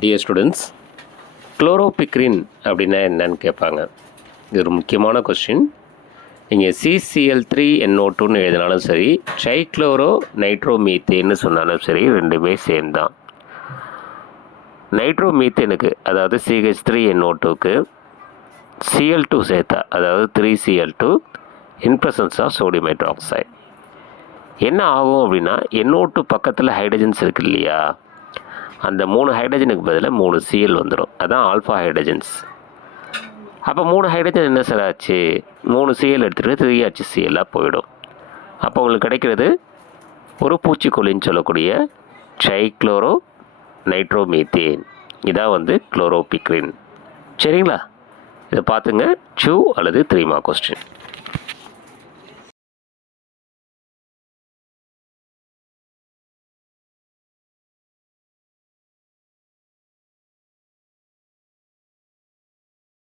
Dear students, chloropicrin அப்படின்னா என்னன்னு கேட்பாங்க. இது ஒரு முக்கியமான கொஸ்டின். நீங்கள் CCl3NO2ன்னு எழுதினாலும் சரி, ட்ரைக்ளோரோ நைட்ரோமீத்தேன்னு சொன்னாலும் சரி, ரெண்டுமே சேம் தான். நைட்ரோமீத்தேனுக்கு அதாவது CH3NO2க்கு Cl2 சேர்த்தா, அதாவது 3Cl2 in presence of sodium hydroxide என்ன ஆகும் அப்படின்னா, NO2 பக்கத்தில் ஹைட்ரஜன்ஸ் இருக்குது இல்லையா, அந்த 3 ஹைட்ரஜனுக்கு பதிலாக 3 Cl வந்துடும். அதான் ஆல்ஃபா ஹைட்ரஜன்ஸ். அப்போ 3 ஹைட்ரஜன் என்ன சார் ஆச்சு, 3 Cl எடுத்துகிட்டு 3HCl போயிடும். அப்போ உங்களுக்கு கிடைக்கிறது ஒரு பூச்சிக்கொல்லின்னு சொல்லக்கூடிய ட்ரைக்ளோரோ நைட்ரோமீத்தேன். இதான் வந்து குளோரோபிக்ரின். சரிங்களா, இதை பார்த்துங்க. 2 அல்லது 3 மார்க் கொஸ்டின்.